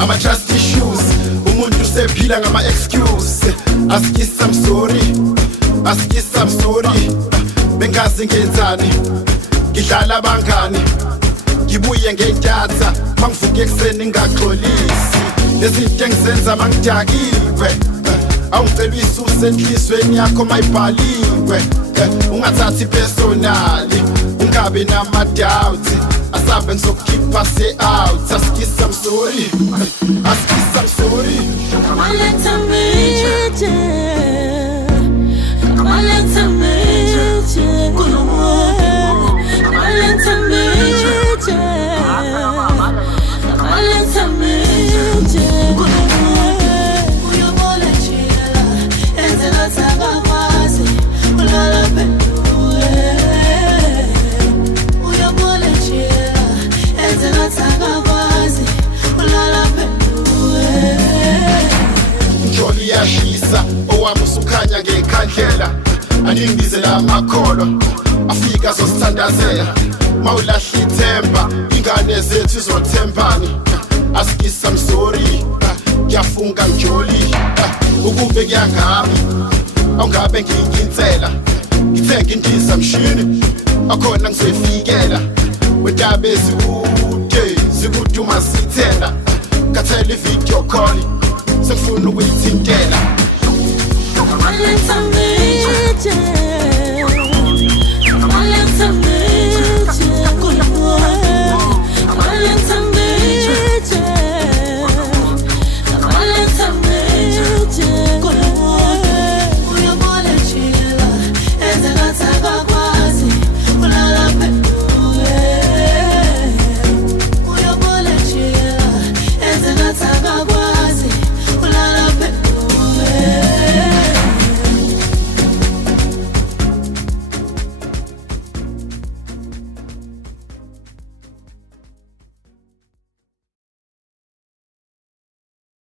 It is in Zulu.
ama-trust issues, umuntu usephila ngama-excuse. Askisa I'm sorry, askisa I'm sorry. Bengazi ngenzani, ngidlala abangani, ngibuye ngentatha mangivuke ekuseni ngaxolisi. Lezinto engizenza mangidakiwe, awungicela uyisuse enhlizweni yakho mayibhaliwe. Ungathathi personali, ungabi nama-doubts. Asabe ngizokukhipha se-out. Askisa I'm sorry, askisa I'm sorry. Come on, let's meet you. Come on, let's meet you. Come on, let's meet you. Come on, let's meet you. Uyobona chila, enzela tagamazi, ulala penduwe. Uyobona chila, enzela tagamazi, ulala penduwe. Njoli yashisa, owami usukhanya ngekhandlela. Aningizela amakholwa, afika zosithandazela. Mawulahla ithemba, ingane zethu izothembani. Askisa I'm sorry, ngiyafunga njoli. Ukube kuyangami, awungabe ngiyinsela. Ngithenga indiza mshini, akhona ngizoyifikela. Wendaba ezikude, zikuduma sithela. Ngathela i-video call, sengifuna ukuyithintela. Come on, let's meet you.